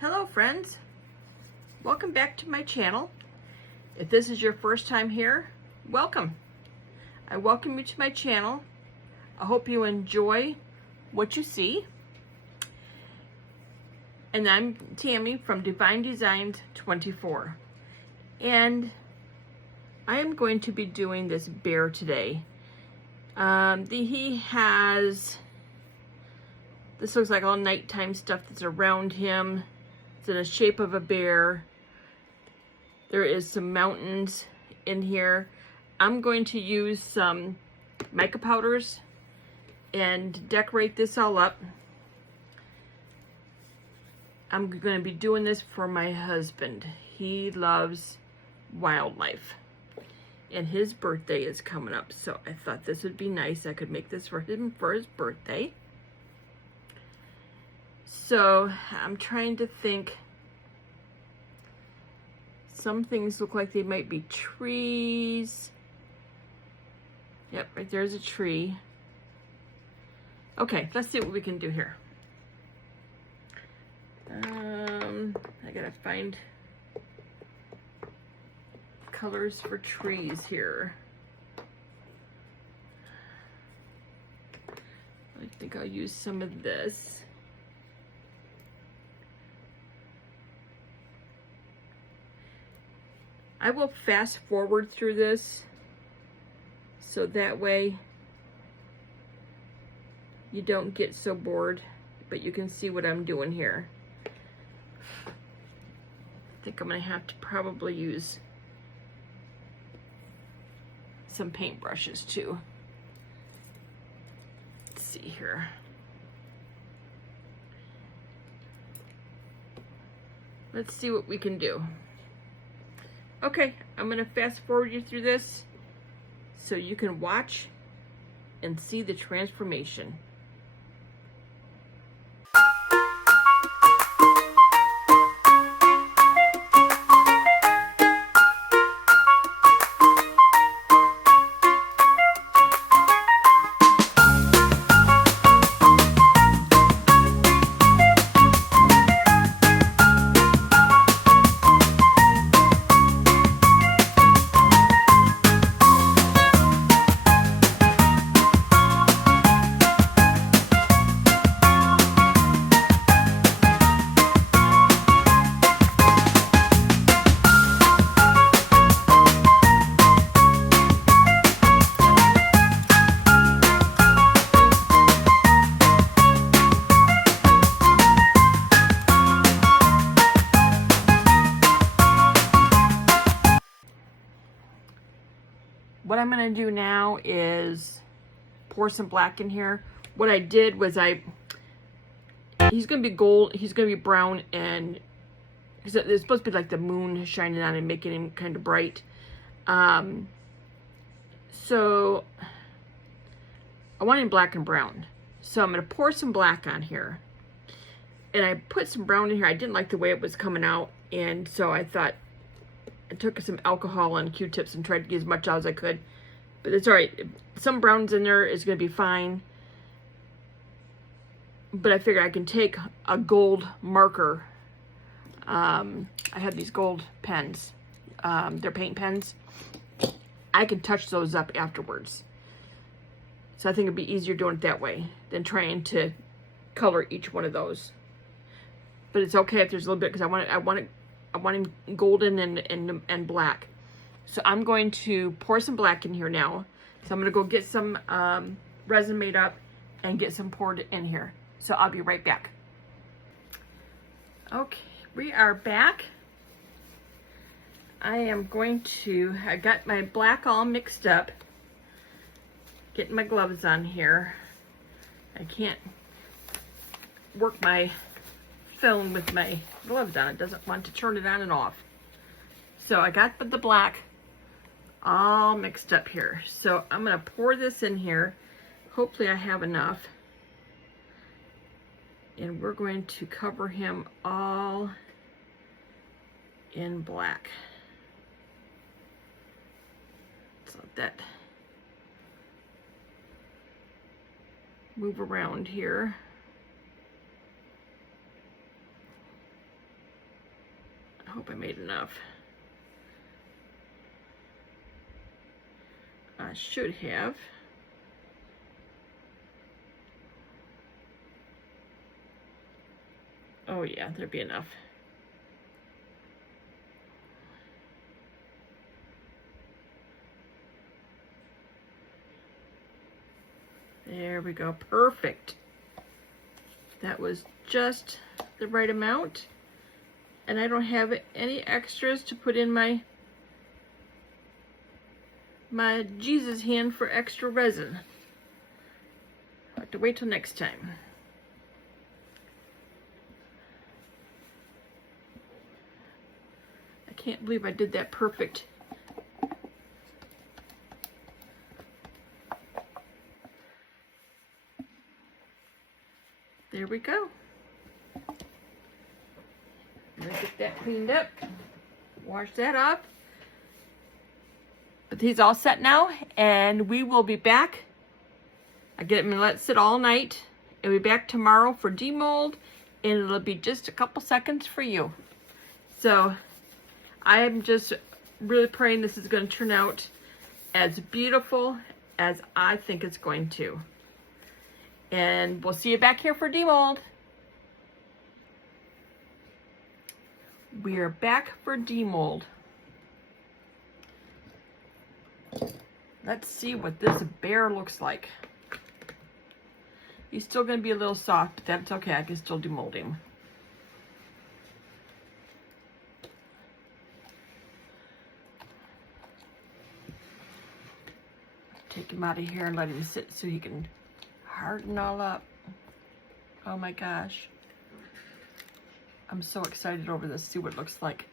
Hello friends, welcome back to my channel. If this is your first time here, welcome. I welcome you to my channel. I hope you enjoy what you see. And I'm Tammy from Divine Designs 24. And I am going to be doing this bear today. He has, this looks like all nighttime stuff that's around him. It's in the shape of a bear. There is some mountains in here. I'm going to use some mica powders and decorate this all up. I'm going to be doing this for my husband. He loves wildlife. And his birthday is coming up, so I thought this would be nice. I could make this for him for his birthday. So I'm trying to think. Some things look like they might be trees. Yep, right there's a tree. Okay, let's see what we can do here. I gotta find colors for trees here. I think I'll use some of this. I will fast forward through this so that way you don't get so bored, but you can see what I'm doing here. I think I'm gonna have to probably use some paintbrushes too. Let's see here. Let's see what we can do. Okay, I'm gonna fast forward you through this so you can watch and see the transformation. What I'm gonna do now is pour some black in here. What I did was he's gonna be gold, he's gonna be brown, and because it's supposed to be like the moon shining on him, making him kind of bright. So I want him black and brown. So I'm gonna pour some black on here. And I put some brown in here. I didn't like the way it was coming out, and so I thought, I took some alcohol and Q-tips and tried to get as much out as I could. But it's all right. Some browns in there is going to be fine. But I figured I can take a gold marker. I have these gold pens. They're paint pens. I can touch those up afterwards. So I think it'd be easier doing it that way than trying to color each one of those. But it's okay if there's a little bit, because I want him golden and black. So I'm going to pour some black in here now. So I'm going to go get some resin made up and get some poured in here. So I'll be right back. Okay, we are back. I got my black all mixed up. Getting my gloves on here. I can't work my film with my gloves on. It doesn't want to turn it on and off. So I got the black all mixed up here. So I'm going to pour this in here. Hopefully I have enough. And we're going to cover him all in black. So let that move around here. hope I made enough. I should have. Oh yeah, there'd be enough. There we go, perfect. That was just the right amount. And I don't have any extras to put in my Jesus hand for extra resin. I'll have to wait till next time. I can't believe I did that perfect. There we go. I'm gonna get that cleaned up, wash that off. But he's all set now, and we will be back. I'm gonna let it sit all night. I'll be back tomorrow for demold, and it'll be just a couple seconds for you. So I'm just really praying this is going to turn out as beautiful as I think it's going to. And we'll see you back here for demold. We are back for demold. Let's see what this bear looks like. He's still going to be a little soft, but that's okay. I can still demold him. Take him out of here and let him sit so he can harden all up. Oh my gosh. I'm so excited over this. See what it looks like.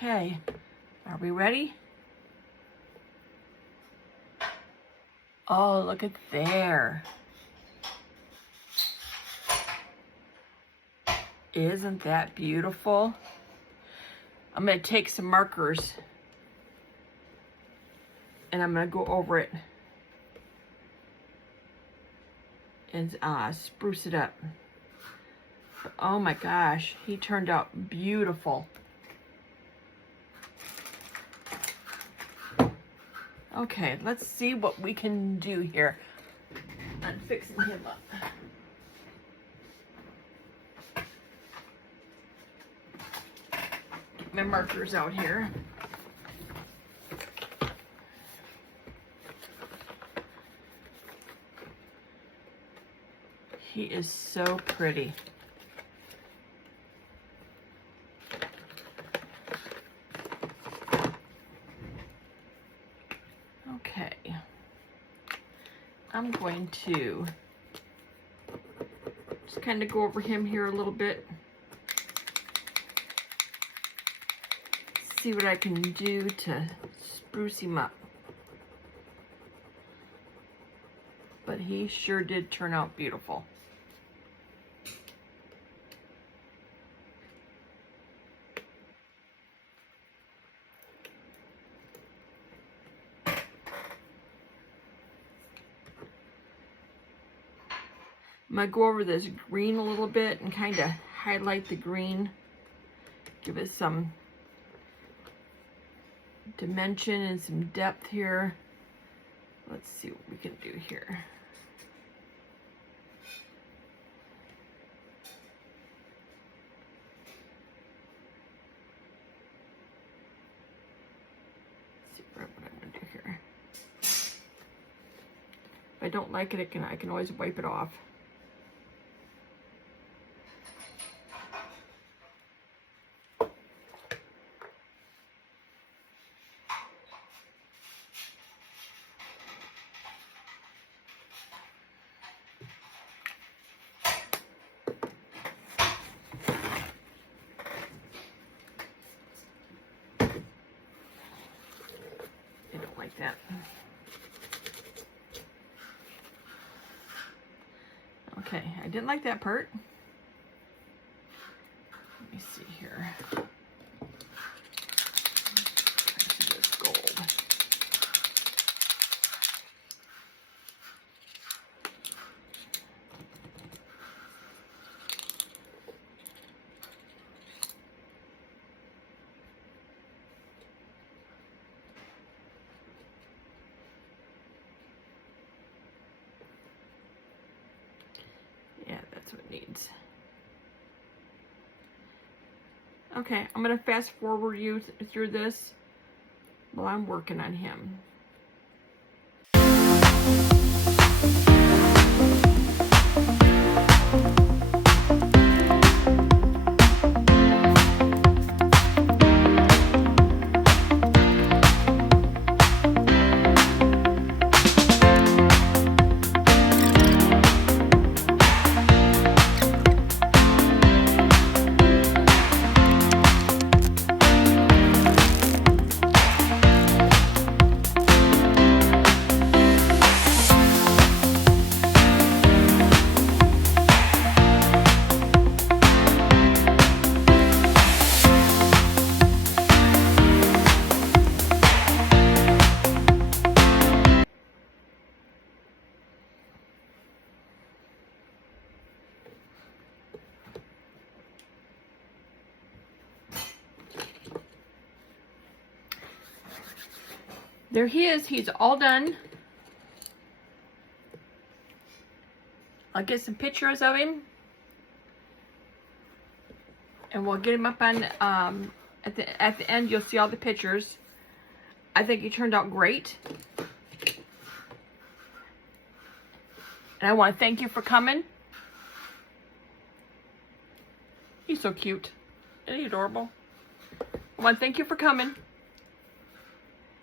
Okay, are we ready? Oh, look at there. Isn't that beautiful? I'm going to take some markers and I'm going to go over it and spruce it up. Oh my gosh, he turned out beautiful. Okay, let's see what we can do here. I'm fixing him up. Get my markers out here. He is so pretty. Okay, I'm going to just kind of go over him here a little bit. See what I can do to spruce him up. But he sure did turn out beautiful. I'm going to go over this green a little bit and kind of highlight the green. Give it some dimension and some depth here. Let's see what we can do here. Let's see what I'm going to do here. If I don't like it, I can always wipe it off. That. I didn't like that part. Let me see here. This gold. Yeah, that's what it needs. Okay, I'm going to fast forward you through this while I'm working on him. There he is. He's all done. I'll get some pictures of him. And we'll get him up on, at the end, you'll see all the pictures. I think he turned out great. And I want to thank you for coming. He's so cute. Isn't he adorable? I want to thank you for coming.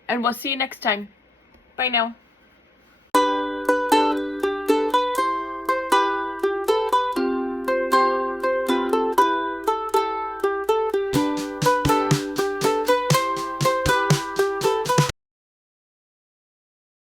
And we'll see you next time. Bye now.